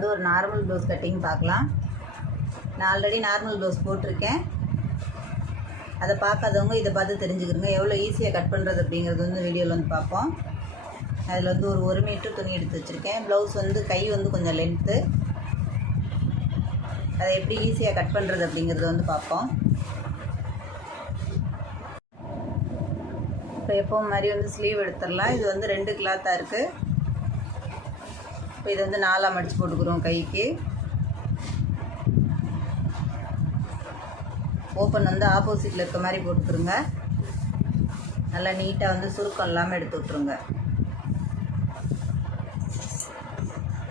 வந்து ஒரு normal blouse cutting பார்க்கலாம். நான் ஆல்ரெடி நார்மல் ப்ளவுஸ் போட்டிருக்கேன். அதை பார்க்காதவங்க இதை பார்த்து தெரிஞ்சுக்கிறோங்க எவ்வளோ ஈஸியாக கட் பண்ணுறது அப்படிங்கிறது வந்து வீடியோவில் வந்து பார்ப்போம். அதில் வந்து ஒரு ஒரு மீட்ரு துணி எடுத்து வச்சுருக்கேன். ப்ளவுஸ் வந்து கை வந்து கொஞ்சம் லென்த்து அதை எப்படி ஈஸியாக கட் பண்ணுறது அப்படிங்கிறத வந்து பார்ப்போம். இப்போ எப்போ மாதிரி வந்து ஸ்லீவ் எடுத்துடலாம். இது வந்து ரெண்டு கிளாத்தாக இருக்குது இப்போ இது வந்து நாலாக மடித்து போட்டுக்கிறோம் கைக்கு. ஓப்பன் வந்து ஆப்போசிட்டில் இருக்க மாதிரி போட்டுக்கிறோங்க. நல்லா நீட்டாக வந்து சுருக்கம் இல்லாமல் எடுத்து விட்ருங்க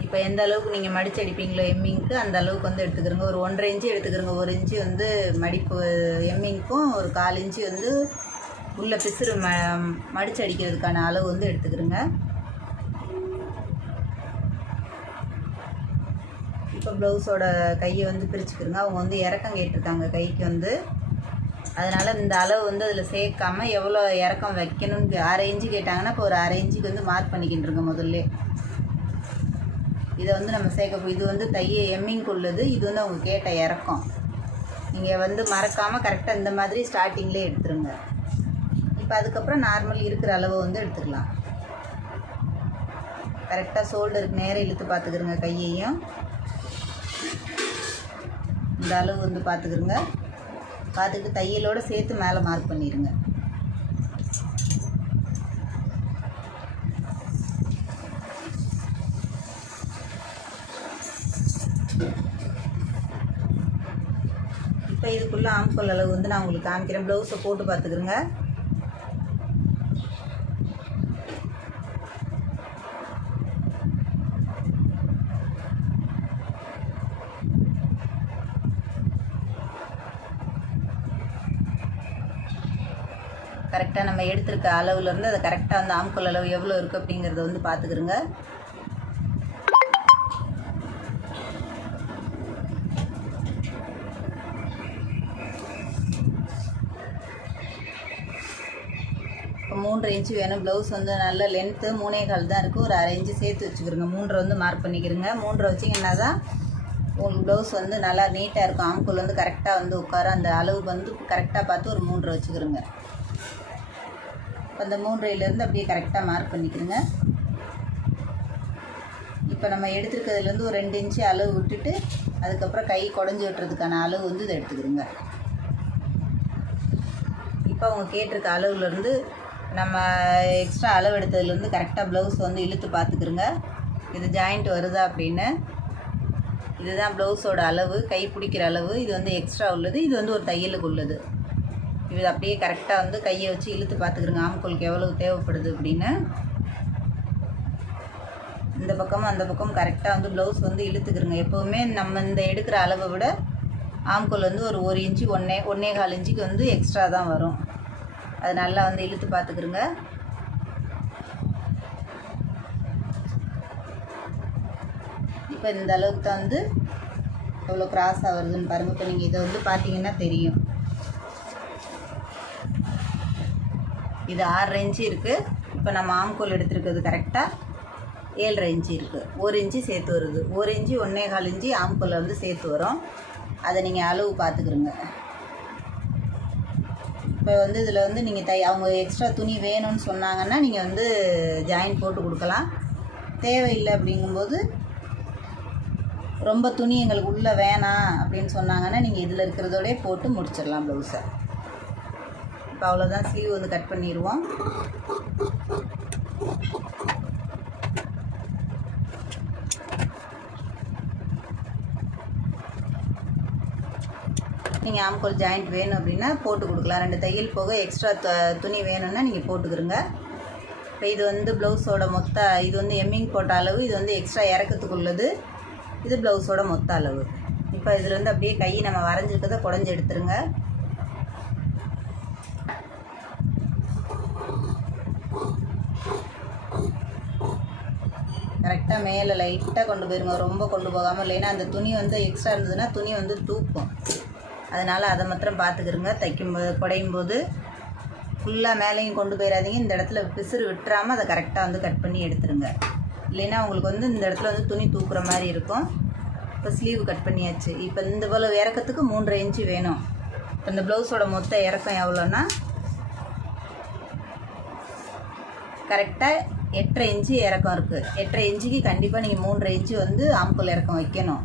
இப்போ எந்த அளவுக்கு நீங்கள் மடிச்சு அடிப்பீங்களோ எம்மிங்க்கு அந்த அளவுக்கு வந்து எடுத்துக்கிறோங்க. ஒரு ஒன்றரை இன்ச்சு எடுத்துக்கிறோங்க. ஒரு இன்ச்சு வந்து மடிப்பு எம்மிங்க்கும் ஒரு கால் இன்ச்சு வந்து உள்ள பிசுறு ம மடிச்சு அடிக்கிறதுக்கான அளவு வந்து எடுத்துக்கிறோங்க. ப்ளவுஸோட கையை வந்து பிரிச்சுக்கிறோங்க அவங்க வந்து இறக்கம் கேட்டிருக்காங்க கைக்கு வந்து. அதனால் இந்த அளவு வந்து அதில் சேர்க்காம எவ்வளோ இறக்கம் வைக்கணும்னு அரை இன்ச்சு கேட்டாங்கன்னா இப்போ ஒரு அரை இன்ச்சுக்கு வந்து மார்க் பண்ணிக்கிட்டுருங்க முதல்ல. இதை வந்து நம்ம சேர்க்க இது வந்து தைய எம்மிங்க்கு உள்ளது இது வந்து அவங்க கேட்ட இறக்கம். நீங்கள் வந்து மறக்காமல் கரெக்டாக இந்த மாதிரி ஸ்டார்டிங்லேயே எடுத்துருங்க. இப்போ அதுக்கப்புறம் நார்மல் இருக்கிற அளவு வந்து எடுத்துக்கலாம். கரெக்டாக ஷோல்டருக்கு நேரம் இழுத்து பார்த்துக்கிறோங்க கையையும். இந்த அளவு வந்து பார்த்துக்குருங்க. பார்த்துட்டு தையலோடு சேர்த்து மேலே மார்க் பண்ணிடுங்க இப்போ இதுக்குள்ளே ஆம்கோல் அளவு வந்து நான் உங்களுக்கு காமிக்கிறேன். ப்ளவுஸை போட்டு பார்த்துக்குறேங்க கரெக்டாக நம்ம எடுத்திருக்க அளவுலேருந்து அதை கரெக்டாக அந்த ஆம்கோல் அளவு எவ்வளோ இருக்குது அப்படிங்கிறத வந்து பார்த்துக்கிறோங்க இப்போ இன்ச்சு வேணும். ப்ளவுஸ் வந்து நல்ல லென்த்து மூணே கால் தான் இருக்குது ஒரு அரை இன்ச்சு சேர்த்து வச்சுக்கிறோங்க மூன்றரை வந்து மார்க் பண்ணிக்கிறோங்க மூன்றரை வச்சிங்கன்னா தான் உங்கள் ப்ளவுஸ் வந்து நல்லா நீட்டாக இருக்கும். ஆம்குள் வந்து கரெக்டாக வந்து உட்காரும் அந்த அளவு வந்து கரெக்டாக பார்த்து ஒரு மூன்றரை வச்சுக்கிறோங்க இப்போ அந்த மூன்றையிலேருந்து அப்படியே கரெக்டாக மார்க் பண்ணிக்கிறோங்க இப்போ நம்ம எடுத்துருக்கிறதுலேருந்து ஒரு ரெண்டு இன்ச்சு அளவு விட்டுட்டு அதுக்கப்புறம் கை குடஞ்சி விட்டுறதுக்கான அளவு வந்து இதை எடுத்துக்கிறோங்க இப்போ அவங்க கேட்டிருக்க அளவுலேருந்து நம்ம எக்ஸ்ட்ரா அளவு எடுத்ததுலேருந்து கரெக்டாக ப்ளவுஸ் வந்து இழுத்து பார்த்துக்கிறோங்க இது ஜாயிண்ட் வருதா அப்படின்னு. இதுதான் ப்ளவுஸோட அளவு கை பிடிக்கிற அளவு இது வந்து எக்ஸ்ட்ரா உள்ளது இது வந்து ஒரு தையலுக்கு உள்ளது. இது அப்படியே கரெக்டாக வந்து கையை வச்சு இழுத்து பார்த்துக்கிறோங்க. ஆம்கோலுக்கு எவ்வளவு தேவைப்படுது அப்படின்னு. இந்த பக்கமும் அந்த பக்கம் கரெக்டாக வந்து ப்ளவுஸ் வந்து இழுத்துக்கிறோங்க. எப்போவுமே நம்ம இந்த எடுக்கிற அளவை விட ஆம்கோல் வந்து ஒரு ஒரு இன்ச்சு ஒன்றே ஒன்றே கால் இன்ச்சுக்கு வந்து எக்ஸ்ட்ரா தான் வரும். அது நல்லா வந்து இழுத்து பார்த்துக்கிறோங்க. இப்போ இந்த அளவுக்கு தான் வந்து எவ்வளோ கிராஸாக வருதுன்னு பாருங்கள் இப்போ நீங்கள் இதை வந்து பார்த்தீங்கன்னா தெரியும். இது ஆறரை இன்ச்சு இருக்குது இப்போ நம்ம ஆம்கோல் எடுத்துருக்கிறது கரெக்டாக ஏழரை இன்ச்சு இருக்குது ஒரு இன்ச்சு சேர்த்து வருது. ஒரு இன்ச்சு ஒன்றே கால் இன்ச்சு ஆம்கோலில் வந்து சேர்த்து வரும். அதை நீங்கள் அளவு பார்த்துக்குருங்க. இப்போ வந்து இதில் வந்து நீங்கள் தை அவங்க எக்ஸ்ட்ரா துணி வேணும்னு சொன்னாங்கன்னா நீங்கள் வந்து ஜாயின் போட்டு கொடுக்கலாம். தேவையில்லை அப்படிங்கும்போது ரொம்ப துணி எங்களுக்கு உள்ளே வேணாம் அப்படின்னு சொன்னாங்கன்னா நீங்கள் இதில் இருக்கிறதோடய போட்டு முடிச்சிடலாம் ப்ளவுஸை இப்போ அவ்வளோதான் ஸ்லீவ் வந்து கட் பண்ணிடுவோம். நீங்கள் ஆம்கோல் ஜாயிண்ட் வேணும் அப்படின்னா போட்டு கொடுக்கலாம். ரெண்டு தையல் போக எக்ஸ்ட்ரா துணி வேணும்னா நீங்கள் போட்டுக்கிறோங்க இப்போ இது வந்து ப்ளவுஸோட மொத்த இது வந்து எம்மிங் போட்ட அளவு இது வந்து எக்ஸ்ட்ரா இறக்கத்துக்கு உள்ளது இது ப்ளவுஸோட மொத்த அளவு. இப்போ இதில் வந்து அப்படியே கை நம்ம வரைஞ்சிருக்கதை குடஞ்சி எடுத்துருங்க. கொஞ்சம் மேலே லைட்டாக கொண்டு போயிருங்க. ரொம்ப கொண்டு போகாமல் இல்லைன்னா அந்த துணி வந்து எக்ஸ்ட்ரா இருந்ததுன்னா துணி வந்து தூக்கும். அதனால் அதை மாத்திரம் பார்த்துக்கிருங்க. தைக்கும் போது குடையும் போது ஃபுல்லாக மேலேயும் கொண்டு போயிடாதீங்க இந்த இடத்துல பிசுறு விட்டுறாமல் அதை கரெக்டாக வந்து கட் பண்ணி எடுத்துருங்க. இல்லைன்னா உங்களுக்கு வந்து இந்த இடத்துல வந்து துணி தூக்குற மாதிரி இருக்கும். இப்போ ஸ்லீவ் கட் பண்ணியாச்சு. இப்போ இந்த போல் இறக்கத்துக்கு மூன்றரை இன்ச்சு வேணும். இப்போ இந்த ப்ளவுஸோட மொத்த இறக்கம் எவ்வளோன்னா கரெக்டாக எட்டரை இன்ச்சு இறக்கம் இருக்குது எட்டரை இன்ச்சுக்கு கண்டிப்பாக நீங்கள் மூன்றரை இன்ச்சு வந்து ஆம்கோல் இறக்கம் வைக்கணும்.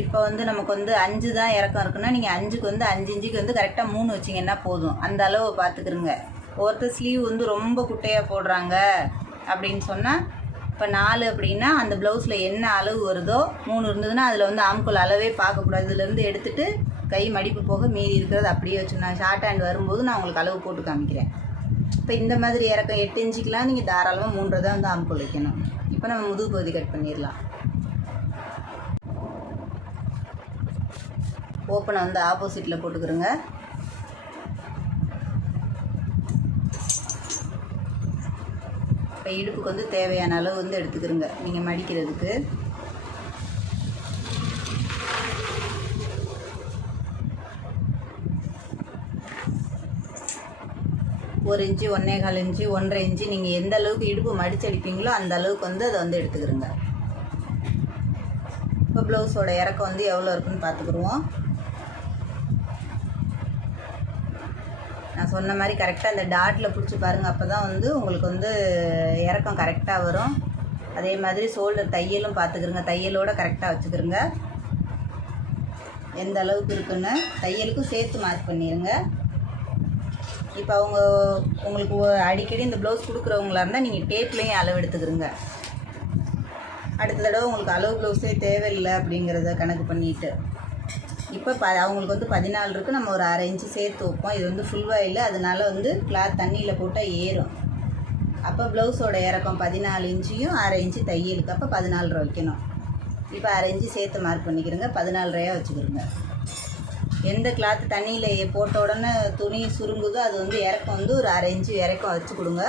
இப்போ வந்து நமக்கு வந்து அஞ்சு தான் இறக்கம் இருக்குன்னா நீங்கள் அஞ்சுக்கு வந்து அஞ்சு இன்ச்சுக்கு வந்து கரெக்டாக மூணு வச்சிங்கன்னா போதும். அந்த அளவு பார்த்துக்குருங்க ஒருத்தர் ஸ்லீவ் வந்து ரொம்ப குட்டையாக போடுறாங்க அப்படின்னு சொன்னால் இப்போ நாலு அப்படின்னா அந்த ப்ளவுஸில் என்ன அளவு வருதோ மூணு இருந்ததுன்னா அதில் வந்து ஆம்கோல் அளவே பார்க்கக்கூடாது. இதுலேருந்து எடுத்துகிட்டு கை மடிப்பு போக மீதி இருக்கிறது அப்படியே வச்சுருந்தேன் ஷார்ட் ஹேண்ட் வரும்போது நான் உங்களுக்கு அளவு போட்டு காமிக்கிறேன். இப்போ இந்த மாதிரி இறக்கம் எட்டு இன்ச்சுக்கெலாம் நீங்கள் தாராளமாக மூன்று தான் வந்து ஆம்கோல் வைக்கணும். இப்போ நம்ம முதுகு பகுதி கட் பண்ணிடலாம். ஓப்பனை வந்து ஆப்போசிட்டில் போட்டுக்கிறோங்க. இப்போ இடுப்புக்கு வந்து தேவையான அளவு வந்து எடுத்துக்கிறோங்க. நீங்கள் மடிக்கிறதுக்கு. ஒரு இன்ச்சு ஒன்றே கால் இன்ச்சு ஒன்றரை இன்ச்சு நீங்கள் எந்த அளவுக்கு இடுப்பு மடிச்சடிப்பீங்களோ அந்த அளவுக்கு வந்து அதை வந்து எடுத்துக்கிறோங்க இப்போ ப்ளவுஸோட இறக்கம் வந்து எவ்வளோ இருக்குன்னு பார்த்துக்குருவோம். நான் சொன்ன மாதிரி கரெக்டாக அந்த டாட்டில் பிடிச்சி பாருங்கள் அப்போ தான் வந்து உங்களுக்கு வந்து இறக்கம் கரெக்டாக வரும். அதே மாதிரி ஷோல்டர் தையலும் பார்த்துக்கிறங்க தையலோட கரெக்டாக வச்சுக்கிறோங்க எந்த அளவுக்கு இருக்குன்னு தையலுக்கும் சேர்த்து மார்க் பண்ணிடுங்க இப்போ அவங்க உங்களுக்கு அடிக்கடி இந்த ப்ளவுஸ் கொடுக்குறவங்களா இருந்தால் நீங்கள் டேப்லேயும் அளவு எடுத்துக்கிறங்க அடுத்த தடவை உங்களுக்கு அளவு ப்ளவுஸே தேவையில்லை அப்படிங்கிறத கணக்கு பண்ணிட்டு. இப்போ ப அவங்களுக்கு வந்து பதினாலு இருக்குது நம்ம ஒரு அரை இன்ச்சு சேர்த்து வைப்போம். இது வந்து ஃபுல் வாயில் அதனால வந்து கிளாத் தண்ணியில் போட்டால் ஏறும். அப்போ ப்ளவுஸோட இறக்கம் பதினாலு இன்ச்சியும் அரை இன்ச்சு தையலுக்கு அப்போ பதினாலு ரூபா வைக்கணும். இப்போ அரை இன்ச்சு சேர்த்து மார்க் பண்ணிக்கிறோங்க. பதினாலு ரூபாயா வச்சுக்கிறோங்க எந்த கிளாத்து தண்ணியில் போட்ட உடனே துணி சுருங்குதோ அது வந்து இறக்கம் வந்து ஒரு அரை இன்ச்சு இறக்கம் வச்சு கொடுங்க.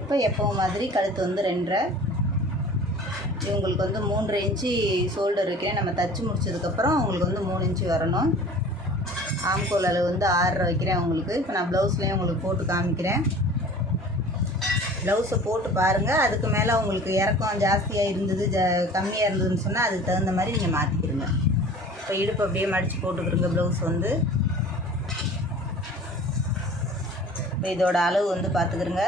இப்போ எப்போவும் மாதிரி கழுத்து வந்து ரெண்டரை. இவங்களுக்கு வந்து மூன்றரை இன்ச்சு ஷோல்டர் வைக்கிறேன் நம்ம தச்சு முடிச்சதுக்கப்புறம் அவங்களுக்கு வந்து மூணு இன்ச்சு வரணும். ஆம்கோல் அளவு வந்து ஆறரை வைக்கிறேன் அவங்களுக்கு. இப்போ நான் ப்ளவுஸ்லேயும் உங்களுக்கு போட்டு காமிக்கிறேன். ப்ளவுஸை போட்டு பாருங்கள் அதுக்கு மேலே உங்களுக்கு இறக்கம் ஜாஸ்தியாக இருந்தது ஜ கம்மியாக இருந்ததுன்னு சொன்னால் அதுக்கு தகுந்த மாதிரி நீங்கள் மாற்றிக்கிடுங்க இப்போ இடுப்பு அப்படியே மடித்து போட்டுக்கிறோங்க ப்ளவுஸ் வந்து. இப்போ இதோட அளவு வந்து பார்த்துக்கிறோங்க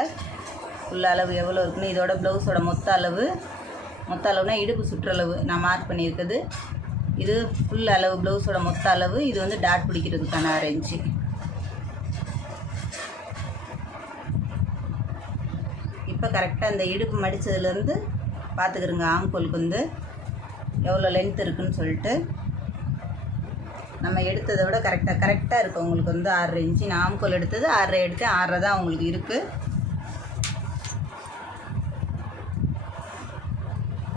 ஃபுல் அளவு எவ்வளோ இருக்குன்னு இதோட ப்ளவுஸோட மொத்த அளவு. மொத்த அளவுனா இடுப்பு சுற்றளவு நான் மார்க் பண்ணியிருக்குது. இது ஃபுல் அளவு ப்ளவுஸோட மொத்த அளவு. இது வந்து டாட் பிடிக்கிறதுக்கான அரை இன்ச்சு இப்போ கரெக்டாக அந்த இடுப்பு மடித்ததுலேருந்து பார்த்துக்கிறோங்க ஆம்கோலுக்கு வந்து. எவ்வளோ லென்த் இருக்குன்னு சொல்லிட்டு. நம்ம எடுத்ததை விட கரெக்டாக கரெக்டாக இருக்குது உங்களுக்கு வந்து ஆறரை இன்ச்சு நான் ஆம்கோல் எடுத்தது ஆறரை எடுத்து ஆறரை தான் உங்களுக்கு இருக்குது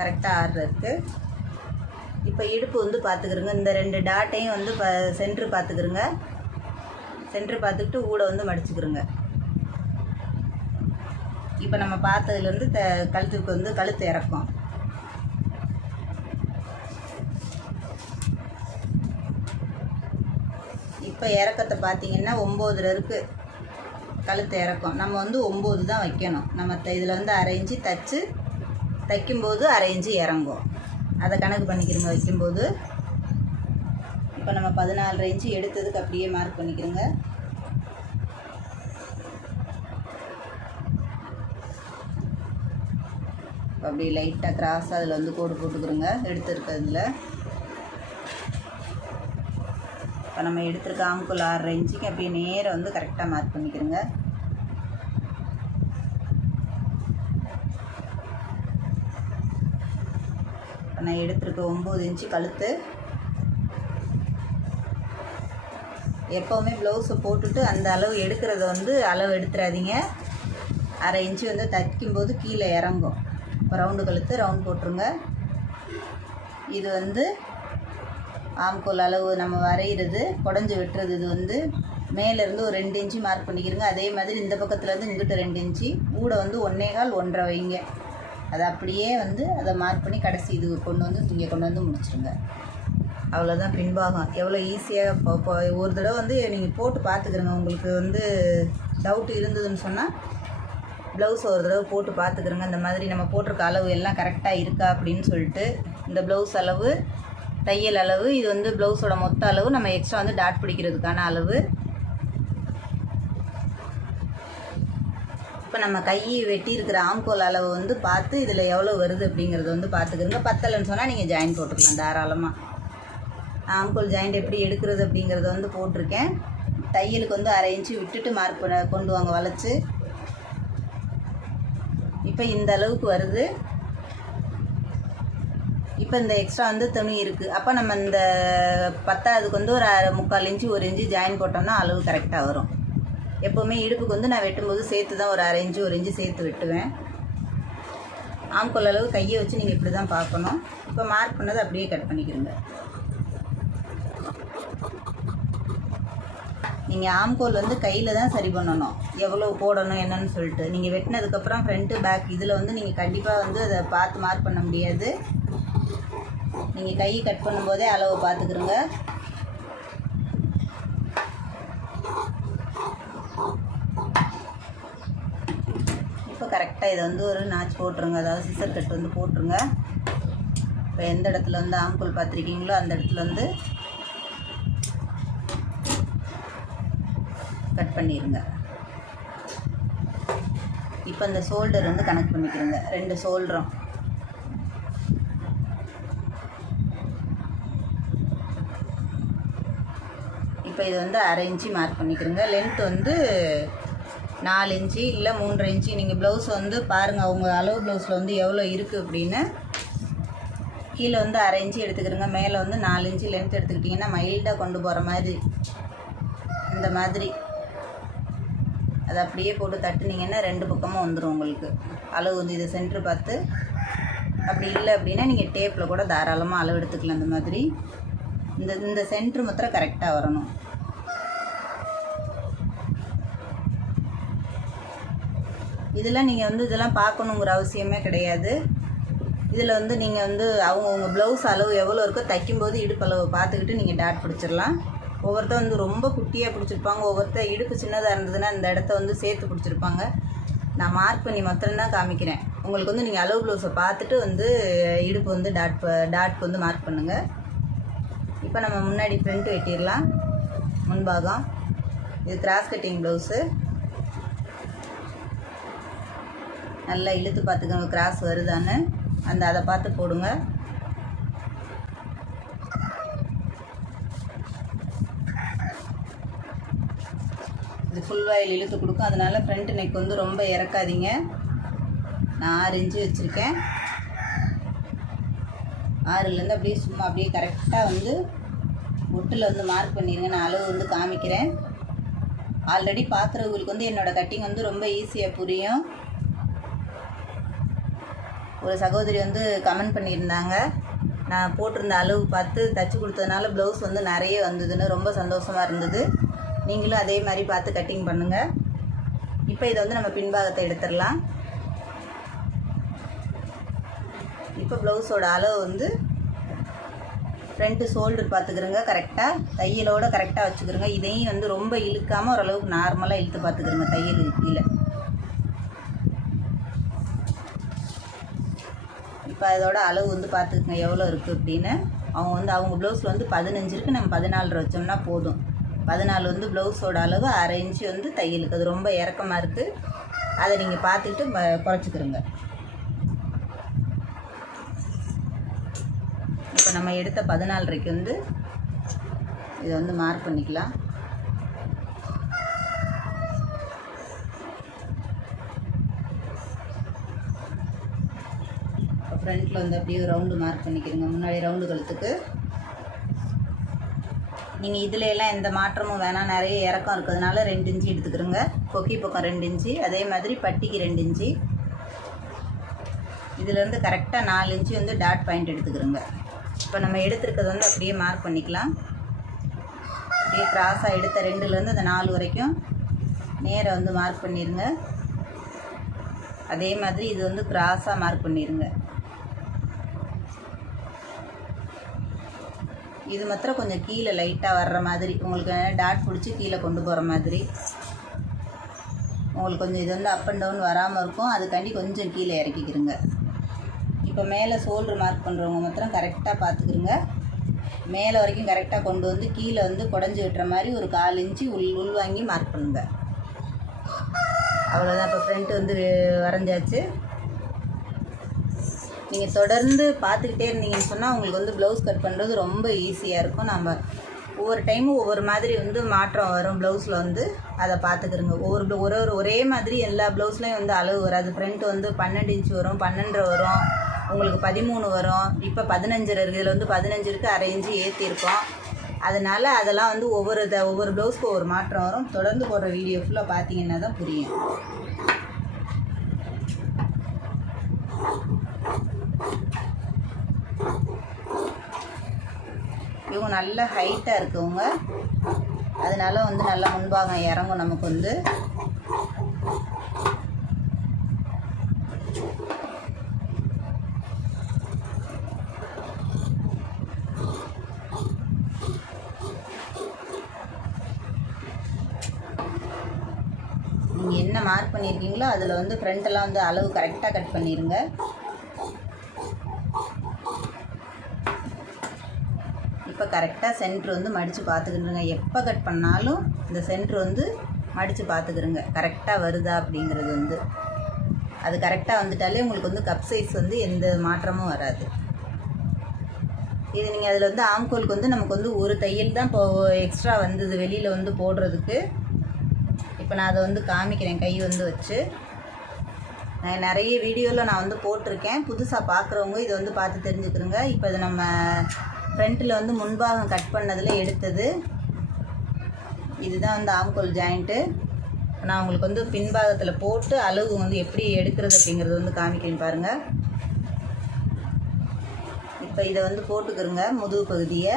கரெக்டாக ஆறரை இருக்குது இப்போ இடுப்பு வந்து பார்த்துக்கிறோங்க. இந்த ரெண்டு டாட்டையும் வந்து ப சென்ட்ரு பார்த்துக்கிறோங்க. சென்ட்ரு பார்த்துக்கிட்டு ஊட வந்து மடிச்சுக்கிறோங்க. இப்போ நம்ம பார்த்ததுலேருந்து த கழுத்துக்கு வந்து கழுத்து இறக்கும். இப்போ இறக்கத்தை பார்த்தீங்கன்னா ஒம்போதில் இருக்குது கழுத்து இறக்கம். நம்ம வந்து ஒம்பது தான் வைக்கணும். நம்ம இதில் வந்து அரைஞ்சி தச்சு தைக்கும்போது அரைஞ்சி இறங்கும். அதை கணக்கு பண்ணிக்கிறோங்க வைக்கும்போது. இப்போ நம்ம பதினாலரை இன்ச்சு எடுத்ததுக்கு அப்படியே மார்க் பண்ணிக்கிறோங்க. இப்போ அப்படியே லைட்டாக கிராஸாக அதில் வந்து கோடு போட்டுக்கிறோங்க. எடுத்துருக்கிறதுல. இப்போ நம்ம எடுத்துருக்க ஆம்குள் ஆறரை இன்ச்சுக்கு அப்படியே நேரம் வந்து கரெக்டாக மார்க் பண்ணிக்கிறோங்க. இப்போ நான் எடுத்துருக்க ஒம்பது இன்ச்சு கழுத்து. எப்போவுமே ப்ளவுஸை போட்டுட்டு அந்த அளவு எடுக்கிறத வந்து அளவு எடுத்துடாதீங்க அரை இன்ச்சு வந்து தைக்கும்போது கீழே இறங்கும். இப்போ ரவுண்டு கழுத்து ரவுண்ட் போட்டுருங்க. இது வந்து ஆம்கோல் அளவு நம்ம வரைகிறது குடஞ்சி வெட்டுறது இது வந்து மேலேருந்து ஒரு ரெண்டு இன்ச்சு மார்க் பண்ணிக்கிறங்க. அதே மாதிரி இந்த பக்கத்துலேருந்து இங்கிட்ட ரெண்டு இன்ச்சு. கூட வந்து ஒன்றே கால் ஒன்றரை வைங்க. அதை அப்படியே வந்து அதை மார்க் பண்ணி கடைசி இது கொண்டு வந்து இங்கே கொண்டு வந்து முடிச்சிருங்க. அவ்வளோதான் பின்பாகம். எவ்வளோ ஈஸியாக இப்போ ஒரு தடவை வந்து நீங்கள் போட்டு பார்த்துக்கிறங்க. உங்களுக்கு வந்து டவுட் இருந்ததுன்னு சொன்னால் ப்ளவுஸ் ஒரு தடவை போட்டு பார்த்துக்கிறோங்க. இந்த மாதிரி நம்ம போட்டிருக்க அளவு எல்லாம் கரெக்டாக இருக்கா அப்படின்னு சொல்லிட்டு இந்த ப்ளவுஸ் அளவு தையல் அளவு இது வந்து ப்ளவுஸோட மொத்த அளவு நம்ம எக்ஸ்ட்ரா வந்து டாட் பிடிக்கிறதுக்கான அளவு. இப்போ நம்ம கையை வெட்டியிருக்கிற ஆம்கோல் அளவு வந்து பார்த்து இதில் எவ்வளோ வருது அப்படிங்கிறது வந்து பார்த்துக்கிறோங்க. பத்தலைன்னு சொன்னால் நீங்கள் ஜாயின் போட்டுக்கலாம் தாராளமாக ஆம்கோல் ஜாயிண்ட் எப்படி எடுக்கிறது அப்படிங்கிறத வந்து போட்டிருக்கேன். தையலுக்கு வந்து அரை இன்ச்சு விட்டுட்டு மார்க் பண்ண கொண்டு வாங்க வளைச்சி. இப்போ இந்த அளவுக்கு வருது. இப்போ இந்த எக்ஸ்ட்ரா வந்து துணி இருக்குது அப்போ நம்ம இந்த பத்தாவதுக்கு வந்து ஒரு அரை முக்கால் இன்ச்சு ஒரு இன்ச்சு ஜாயின் போட்டோம்னா அளவு கரெக்டாக வரும். எப்போவுமே இடுப்புக்கு வந்து நான் வெட்டும்போது சேர்த்து தான் ஒரு அரை இன்ச்சு ஒரு இன்ச்சு சேர்த்து வெட்டுவேன். ஆம்கோல் அளவு கையை வச்சு நீங்கள் இப்படி தான் பார்க்கணும். இப்போ மார்க் பண்ணதை அப்படியே கட் பண்ணிக்கிறோங்க நீங்கள் ஆம்கோல் வந்து கையில் தான் சரி பண்ணணும். எவ்வளோ போடணும் என்னன்னு சொல்லிட்டு. நீங்கள் வெட்டினதுக்கப்புறம் ஃப்ரண்ட்டு பேக் இதில் வந்து நீங்கள் கண்டிப்பாக வந்து அதை பார்த்து மார்க் பண்ண முடியாது. நீங்கள் கையை கட் பண்ணும்போதே அளவு பார்த்துக்கிறோங்க இப்போ கரெக்டாக இதை வந்து ஒரு நாச் போட்டுருங்க. அதாவது சிசர் கட் வந்து போட்டுருங்க. இப்போ எந்த இடத்துல வந்து ஆம்கோல் பார்த்துருக்கீங்களோ அந்த இடத்துல வந்து கட் பண்ணிடுங்க இப்போ இந்த ஷோல்டர் வந்து கனெக்ட் பண்ணிக்கிறோங்க ரெண்டு ஷோல்டரும் இப்போ இது வந்து அரை இன்ச்சு மார்க் பண்ணிக்கிறோங்க. லென்த் வந்து நாலு இன்ச்சு இல்லை மூன்றரை இன்ச்சு. நீங்கள் ப்ளவுஸ் வந்து பாருங்கள் அவங்க அளவு ப்ளவுஸில் வந்து எவ்வளோ இருக்குது அப்படின்னு. கீழே வந்து அரை இன்ச்சு எடுத்துக்கிறோங்க. மேலே வந்து நாலு இன்ச்சு லென்த் எடுத்துக்கிட்டிங்கன்னா மைல்டாக கொண்டு போகிற மாதிரி இந்த மாதிரி. அதை அப்படியே போட்டு தட்டுனீங்கன்னா ரெண்டு பக்கமும் வந்துடும் உங்களுக்கு. அளவு வந்து இதை சென்ட்ரு பார்த்து. அப்படி இல்லை அப்படின்னா நீங்கள் டேப்பில் கூட தாராளமாக அளவு எடுத்துக்கலாம். இந்த மாதிரி. இந்த இந்த சென்ட்ரு மாத்திரம் கரெக்டாக வரணும். இதெல்லாம் நீங்கள் வந்து இதெல்லாம் பார்க்கணுங்கிற அவசியமே கிடையாது. இதில் வந்து நீங்கள் வந்து அவங்கவுங்க ப்ளவுஸ் அளவு எவ்வளோ இருக்கோ தைக்கும்போது இடுப்பளவு பார்த்துக்கிட்டு நீங்கள் டாட் பிடிச்சிடலாம். ஒவ்வொருத்தர் வந்து ரொம்ப குட்டியாக பிடிச்சிருப்பாங்க. ஒவ்வொருத்தர் இடுப்பு சின்னதாக இருந்ததுன்னா இந்த இடத்த வந்து சேர்த்து பிடிச்சிருப்பாங்க. நான் மார்க் பண்ணி மாத்திரம்தான் காமிக்கிறேன். உங்களுக்கு வந்து நீங்கள் அளவு ப்ளவுஸை பார்த்துட்டு வந்து இடுப்பு வந்து டாட் டாட் டாட்க்கு வந்து மார்க் பண்ணுங்கள் இப்போ நம்ம முன்னாடி ஃப்ரண்ட் வெட்டிடலாம். முன்பாகம். இது கிராஸ் கட்டிங் ப்ளவுஸு நல்லா இழுத்து பார்த்துக்கோங்க. கிராஸ் வருதான்னு. அந்த அதை பார்த்து போடுங்க. இது ஃபுல் வாயில் இழுத்து கொடுக்கும். அதனால ஃப்ரண்ட் நெக் வந்து ரொம்ப இறக்காதீங்க. நான் ஆறு இன்ச்சு வச்சுருக்கேன். ஆறுலேருந்து அப்படியே சும்மா அப்படியே கரெக்டாக வந்து ஒட்டில் வந்து மார்க் பண்ணிடுங்க நான் அளவு வந்து காமிக்கிறேன். ஆல்ரெடி பார்க்குறவங்களுக்கு வந்து என்னோடய கட்டிங் வந்து ரொம்ப ஈஸியாக புரியும். ஒரு சகோதரி வந்து கமெண்ட் பண்ணியிருந்தாங்க. நான் போட்டிருந்த அளவு பார்த்து தச்சு கொடுத்ததுனால ப்ளவுஸ் வந்து நிறைய வந்ததுன்னு ரொம்ப சந்தோஷமாக இருந்தது. நீங்களும் அதே மாதிரி பார்த்து கட்டிங் பண்ணுங்கள் இப்போ இதை வந்து நம்ம பின்பாகத்தை எடுத்துடலாம். இப்போ ப்ளவுஸோட அளவு வந்து ஃப்ரண்ட்டு ஷோல்டர் பார்த்துக்கிறோங்க கரெக்டாக தையலோடு கரெக்டாக வச்சுக்கிறோங்க. இதையும் வந்து ரொம்ப இழுக்காமல் ஓரளவுக்கு நார்மலாக இழுத்து பார்த்துக்கிறோங்க தையல் கீழே. இப்போ அதோட அளவு வந்து பார்த்துக்குங்க எவ்வளோ இருக்குது அப்படின்னு. அவங்க வந்து அவங்க ப்ளவுஸில் வந்து பதினஞ்சு இருக்குது நம்ம பதினாலு வச்சோம்னா போதும். பதினாலு வந்து ப்ளவுஸோட அளவு அரை இன்ச்சு வந்து தையலுக்கு. அது ரொம்ப இறக்கமாக இருக்குது அதை நீங்கள் பார்த்துக்கிட்டு குறைச்சிக்கிறோங்க இப்போ நம்ம எடுத்த பதினாலரைக்கு வந்து இதை வந்து மார்க் பண்ணிக்கலாம். ஃப்ரண்ட்டில் வந்து அப்படியே ரவுண்டு மார்க் பண்ணிக்கிறீங்க. முன்னாடி ரவுண்டு கழுத்துக்கு. நீங்கள் இதில் எல்லாம் எந்த மாற்றமும் வேணாம். நிறைய இறக்கம் இருக்கிறதுனால ரெண்டு இன்ச்சு எடுத்துக்கிறோங்க. கொக்கி பக்கம் ரெண்டு இன்ச்சு அதே மாதிரி பட்டிக்கு ரெண்டு இன்ச்சு. இதுலேருந்து கரெக்டாக நாலு இன்ச்சு வந்து டாட் பாயிண்ட் எடுத்துக்கிறோங்க. இப்போ நம்ம எடுத்துருக்கிறது வந்து அப்படியே மார்க் பண்ணிக்கலாம். அப்படியே க்ராஸாக எடுத்த ரெண்டுலேருந்து அந்த நாலு வரைக்கும் நேராக வந்து மார்க் பண்ணிடுங்க அதே மாதிரி இது வந்து கிராஸாக மார்க் பண்ணிடுங்க இது மாத்திரம் கொஞ்சம் கீழே லைட்டாக வர்ற மாதிரி உங்களுக்கு டாட் பிடிச்சி கீழே கொண்டு போகிற மாதிரி. உங்களுக்கு கொஞ்சம் இது வந்து அப் அண்ட் டவுன் வராமல் இருக்கும். அதுக்காண்டி கொஞ்சம் கீழே இறக்கிக்கிறங்க இப்போ மேலே ஷோல்டர் மார்க் பண்ணுறவங்க மாத்திரம் கரெக்டாக பார்த்துக்கிறங்க மேலே வரைக்கும் கரெக்டாக கொண்டு வந்து கீழே வந்து குடஞ்சி விட்டுற மாதிரி ஒரு கால் இன்ச்சு உள் உள்வாங்கி மார்க் பண்ணுங்க. அவ்வளோதான் இப்போ ஃப்ரண்ட் வந்து வரைஞ்சாச்சு. நீங்கள் தொடர்ந்து பார்த்துக்கிட்டே இருந்தீங்கன்னு சொன்னால் உங்களுக்கு வந்து ப்ளவுஸ் கட் பண்ணுறது ரொம்ப ஈஸியாக இருக்கும். நம்ம ஒவ்வொரு டைமும் ஒவ்வொரு மாதிரி வந்து மாற்றம் வரும் ப்ளவுஸில் வந்து. அதை பார்த்துக்கிருங்க. ஒவ்வொரு ஒரு ஒரு ஒரே மாதிரி எல்லா ப்ளவுஸ்லேயும் வந்து அளவு வராது ஃப்ரண்ட் வந்து பன்னெண்டு இன்ச் வரும் பன்னெண்டரை வரும் உங்களுக்கு பதிமூணு வரும். இப்போ பதினஞ்சரை இருக்குது இதில் வந்து பதினஞ்சு இருக்குது அரை இன்ச்சு ஏற்றிருக்கோம் அதனால் அதெல்லாம் வந்து ஒவ்வொரு த ஒவ்வொரு ப்ளவுஸ்க்கு ஒவ்வொரு மாற்றம் வரும். தொடர்ந்து போடுற வீடியோ ஃபுல்லாக பார்த்தீங்கன்னா தான் புரியும். இவங்க நல்ல ஹைட்டாக இருக்கவங்க. அதனால வந்து நல்லா முன்பாகம் இறங்கும் நமக்கு வந்து. நீங்கள் என்ன மார்க் பண்ணியிருக்கீங்களோ அதில் வந்து ஃப்ரண்ட்டெல்லாம் வந்து அளவு கரெக்டாக கட் பண்ணிடுங்க இப்போ கரெக்டாக சென்ட்ரு வந்து மடித்து பார்த்துக்கிட்டுருங்க எப்போ கட் பண்ணாலும் இந்த சென்ட்ரு வந்து மடித்து பார்த்துக்கிருங்க. கரெக்டாக வருதா அப்படிங்கிறது வந்து. அது கரெக்டாக வந்துட்டாலே உங்களுக்கு வந்து கப் சைஸ் வந்து எந்த மாற்றமும் வராது. இது நீங்கள் அதில் வந்து ஆம்கோலுக்கு வந்து நமக்கு வந்து ஒரு தையல் தான் இப்போ எக்ஸ்ட்ரா வந்தது வெளியில் வந்து போடுறதுக்கு. இப்போ நான் அதை வந்து காமிக்கிறேன் கை வந்து வச்சு. நான் நிறைய வீடியோவில் நான் வந்து போட்டிருக்கேன். புதுசாக பார்க்குறவங்க இதை வந்து பார்த்து தெரிஞ்சுக்கிறோங்க இப்போ இது நம்ம ஃப்ரண்ட்டில் வந்து முன்பாகம் கட் பண்ணதில் எடுத்தது. இதுதான் வந்து ஆம்கோல் ஜாயிண்ட்டு. நான் உங்களுக்கு வந்து பின்பாகத்தில் போட்டு அளவு வந்து எப்படி எடுக்கிறது அப்படிங்கிறது வந்து காமிக்கிறேன் பாருங்கள் இப்போ இதை வந்து போட்டுக்கிறோங்க முதுகு பகுதியை.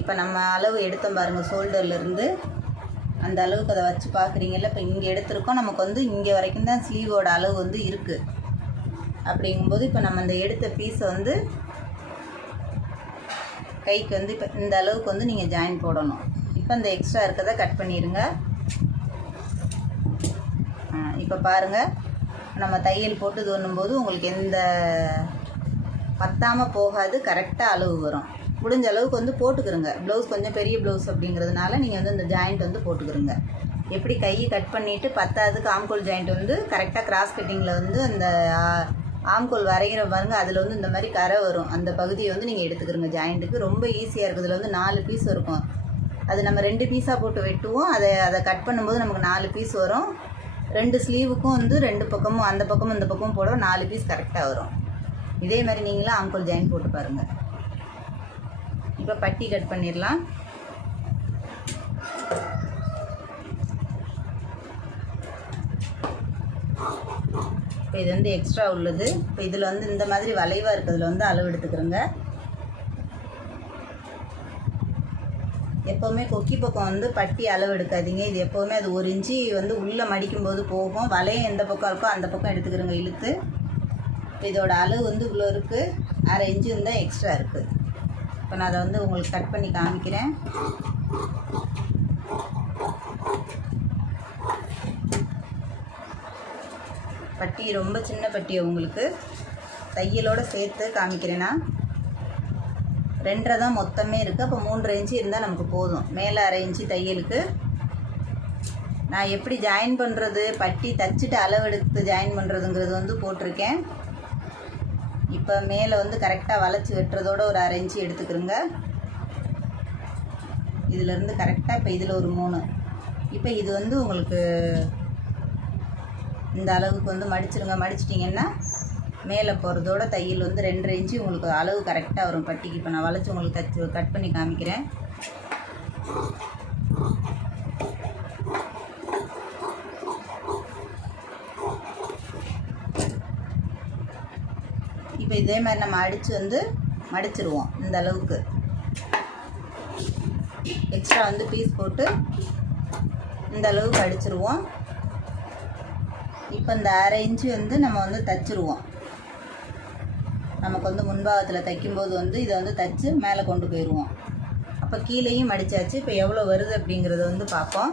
இப்போ நம்ம அளவு எடுத்தோம் பாருங்கள் ஷோல்டர்லேருந்து அந்த அளவுக்கு அதை வச்சு பார்க்குறீங்கல்ல இப்போ இங்கே எடுத்திருக்கோம். நமக்கு வந்து இங்கே வரைக்கும் தான் ஸ்லீவோட அளவு வந்து இருக்குது அப்படிங்கும்போது இப்போ நம்ம இந்த எடுத்த பீஸை வந்து கைக்கு வந்து இப்போ இந்த அளவுக்கு வந்து நீங்கள் ஜாயின் போடணும். இப்போ இந்த எக்ஸ்ட்ரா இருக்கதை கட் பண்ணிடுங்க இப்போ பாருங்கள் நம்ம தையல் போட்டு தோணும்போது உங்களுக்கு எந்த பத்தாமல் போகாது கரெக்டாக அளவு வரும். முடிஞ்ச அளவுக்கு வந்து போட்டுக்கிறோங்க ப்ளவுஸ் கொஞ்சம் பெரிய ப்ளவுஸ் அப்படிங்கிறதுனால நீங்கள் வந்து இந்த ஜாயிண்ட் வந்து போட்டுக்கிறோங்க எப்படி கையை கட் பண்ணிவிட்டு பத்தாவது காம்கோல் ஜாயிண்ட் வந்து கரெக்டாக கிராஸ் கட்டிங்கில் வந்து அந்த ஆ, ஆம்கோல் வரைகிற பாருங்க அதில் வந்து இந்த மாதிரி கரை வரும். அந்த பகுதியை வந்து நீங்கள் எடுத்துக்கிறோங்க ஜாயிண்ட்டுக்கு ரொம்ப ஈஸியாக இருக்குது. இதில் வந்து நாலு பீஸ் இருக்கும். அது நம்ம ரெண்டு பீஸாக போட்டு வெட்டுவோம். அதை அதை கட் பண்ணும்போது நமக்கு நாலு பீஸ் வரும். ரெண்டு ஸ்லீவுக்கும் வந்து ரெண்டு பக்கமும் அந்த பக்கமும் இந்த பக்கமும் போட நாலு பீஸ் கரெக்டாக வரும். இதே மாதிரி நீங்களும் ஆம்கோல் ஜாயின் போட்டு பாருங்கள் இப்போ பட்டி கட் பண்ணிடலாம். இப்போ இது வந்து எக்ஸ்ட்ரா உள்ளது. இப்போ இதில் வந்து இந்த மாதிரி வளைவாக இருக்கிறதுல வந்து அளவு எடுத்துக்கிறோங்க. எப்போவுமே கொக்கி பக்கம் வந்து பட்டி அளவு எடுக்காதீங்க. இது எப்போவுமே அது ஒரு இன்ச்சு வந்து உள்ளே மடிக்கும்போது போகும். வளையம் எந்த பக்கம் இருக்கோ அந்த பக்கம் எடுத்துக்கிறோங்க இழுத்து. இப்போ இதோட அளவு வந்து இவ்வளோ இருக்குது அரை இன்ச்சு இருந்தால் எக்ஸ்ட்ரா இருக்குது இப்போ நான் அதை வந்து உங்களுக்கு கட் பண்ணி காமிக்கிறேன். பட்டி ரொம்ப சின்ன பட்டி உங்களுக்கு. தையலோடு சேர்த்து காமிக்கிறேன்னா ரெண்டரை தான் மொத்தமே இருக்குது அப்போ மூன்று இன்ச்சு இருந்தால் நமக்கு போதும். மேலே அரை இன்ச்சு தையலுக்கு. நான் எப்படி ஜாயின் பண்ணுறது பட்டி தச்சுட்டு அளவெடுத்து ஜாயின் பண்ணுறதுங்கிறது வந்து போட்டிருக்கேன். இப்போ மேலே வந்து கரெக்டாக வளைச்சி வெட்டுறதோட ஒரு அரை இன்ச்சு எடுத்துக்கிறோங்க. இதிலேருந்து கரெக்டாக இப்போ இதில் ஒரு மூணு. இப்போ இது வந்து உங்களுக்கு இந்த அளவுக்கு வந்து மடிச்சிருங்க. மடிச்சிட்டிங்கன்னா மேலே போகிறதோட தையல் வந்து ரெண்டரை இன்ச்சு உங்களுக்கு அளவு கரெக்டாக வரும் பட்டிக்கு. இப்போ நான் வளைச்சி உங்களுக்கு தச்சு கட் பண்ணி காமிக்கிறேன். இப்போ இதே மாதிரி நம்ம அடித்து வந்து மடிச்சிருவோம் இந்த அளவுக்கு. எக்ஸ்ட்ரா வந்து பீஸ் போட்டு இந்த அளவுக்கு அடிச்சிருவோம். இப்போ இந்த அரை இன்ச்சு வந்து நம்ம வந்து தச்சிருவோம். நமக்கு வந்து முன்பாகத்தில் தைக்கும்போது வந்து இதை வந்து தைச்சி மேலே கொண்டு போயிடுவோம் அப்போ கீழேயும் மடித்தாச்சு இப்போ எவ்வளோ வருது அப்படிங்கிறத வந்து பார்ப்போம்.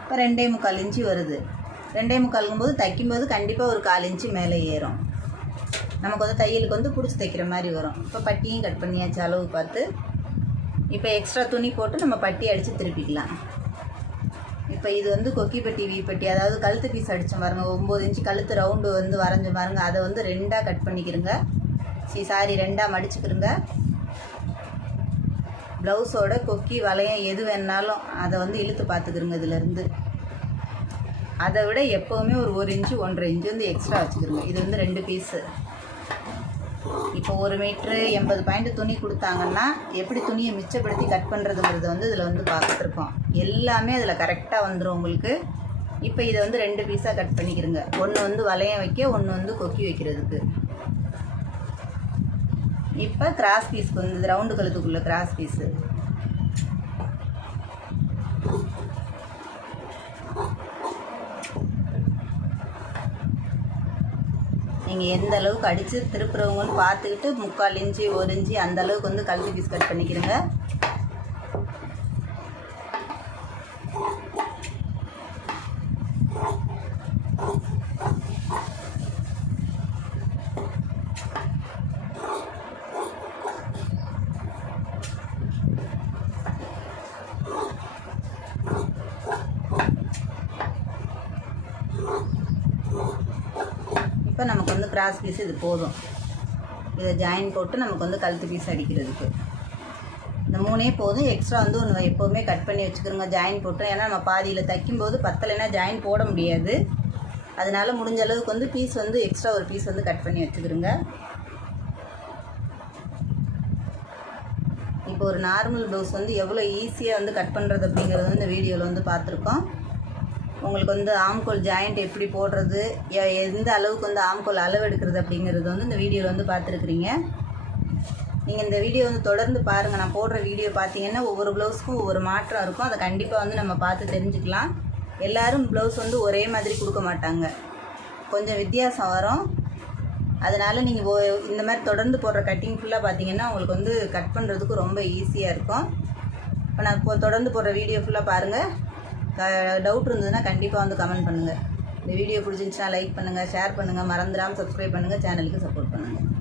இப்போ ரெண்டே முக்கால் இன்ச்சு வருது. ரெண்டே முக்கால்ங்கும்போது தைக்கும்போது கண்டிப்பாக ஒரு கால் இன்ச்சு மேலே ஏறும். நமக்கு வந்து தையலுக்கு வந்து பிடிச்சி தைக்கிற மாதிரி வரும். இப்போ பட்டியும் கட் பண்ணியாச்சு அளவு பார்த்து. இப்போ எக்ஸ்ட்ரா துணி போட்டு நம்ம பட்டி அடித்து திருப்பிக்கலாம். இப்போ இது வந்து கொக்கி பட்டி அதாவது கழுத்து பீஸ் அடித்தோம் பாருங்க ஒம்பது இன்ச்சு கழுத்து ரவுண்டு வந்து வரைஞ்ச பாருங்க அதை வந்து ரெண்டாக கட் பண்ணிக்கிறங்க சி சாரி ரெண்டாக மடிச்சுக்கிறங்க ப்ளவுஸோட கொக்கி வளையம் எது வேணாலும் அதை வந்து இழுத்து பார்த்துக்கிறங்க இதுலேருந்து. அதை விட எப்போவுமே ஒரு ஒரு இன்ச்சு ஒன்றரை இன்ச்சு வந்து எக்ஸ்ட்ரா வச்சுக்கிறோங்க இது வந்து ரெண்டு பீஸு இப்போ ஒரு மீட்ரு எண்பது பாயிண்ட் துணி கொடுத்தாங்கன்னா எப்படி துணியை மிச்சப்படுத்தி கட் பண்ணுறதுங்கிறது வந்து இதில் வந்து பார்த்துட்ருக்கோம். எல்லாமே அதில் கரெக்டாக வந்துடும் உங்களுக்கு. இப்போ இதை வந்து ரெண்டு பீஸாக கட் பண்ணிக்கிறங்க ஒன்று வந்து வளையம் வைக்க ஒன்று வந்து கொக்கி வைக்கிறதுக்கு. இப்போ கிராஸ் பீஸ்க்கு வந்து ரவுண்டு கழுத்துக்குள்ள கிராஸ் பீஸு நீங்கள் எந்த அளவுக்கு அடித்து திருப்புறவங்கன்னு பார்த்துக்கிட்டு முக்கால் இன்ச்சு ஒரு இன்ச்சு அந்த அளவுக்கு வந்து கழுத்து பீஸ் கட் இப்போ நமக்கு வந்து கிராஸ் பீஸ் இது போதும். இதை ஜாயின் போட்டு நமக்கு வந்து கழுத்து பீஸ் அடிக்கிறதுக்கு. இந்த மூணே போதும். எக்ஸ்ட்ரா வந்து ஒன்று எப்போவுமே கட் பண்ணி வச்சுக்கிறோங்க. ஜாயின் போட்டு ஏன்னா நம்ம பாதியில் தைக்கும்போது பத்தலைன்னா ஜாயின் போட முடியாது. அதனால முடிஞ்ச அளவுக்கு வந்து பீஸ் வந்து எக்ஸ்ட்ரா ஒரு பீஸ் வந்து கட் பண்ணி வச்சுக்கிறோங்க. இப்போ ஒரு நார்மல் ப்ளவுஸ் வந்து எவ்வளோ ஈஸியாக வந்து கட் பண்ணுறது அப்படிங்கிறது வந்து இந்த வீடியோவில் வந்து பார்த்துருக்கோம். உங்களுக்கு வந்து ஆம்கோல் ஜாயிண்ட் எப்படி போடுறது எந்த அளவுக்கு வந்து ஆம்கோல் அளவு எடுக்கிறது அப்படிங்கிறது வந்து இந்த வீடியோவில் வந்து பார்த்துருக்குறீங்க. நீங்கள் இந்த வீடியோ வந்து தொடர்ந்து பாருங்கள் நான் போடுற வீடியோ பார்த்தீங்கன்னா ஒவ்வொரு ப்ளவுஸ்க்கும் ஒவ்வொரு மாற்றம் இருக்கும். அதை கண்டிப்பாக வந்து நம்ம பார்த்து தெரிஞ்சுக்கலாம். எல்லோரும் ப்ளவுஸ் வந்து ஒரே மாதிரி கொடுக்க மாட்டாங்க. கொஞ்சம் வித்தியாசம் வரும். அதனால் நீங்கள் இந்த மாதிரி தொடர்ந்து போடுற கட்டிங் ஃபுல்லாக பார்த்தீங்கன்னா உங்களுக்கு வந்து கட் பண்ணுறதுக்கு ரொம்ப ஈஸியாக இருக்கும். இப்போ நான் இப்போ தொடர்ந்து போடுற வீடியோ ஃபுல்லாக பாருங்கள் டவுட் இருந்ததுன்னா கண்டிப்பாக வந்து கமெண்ட் பண்ணுங்கள் இந்த வீடியோ பிடிச்சிருந்துச்சுன்னா லைக் பண்ணுங்கள் ஷேர் பண்ணுங்கள் மறந்துடாமல் சப்ஸ்கிரைப் பண்ணுங்கள் சேனலுக்கு சப்போர்ட் பண்ணுங்கள்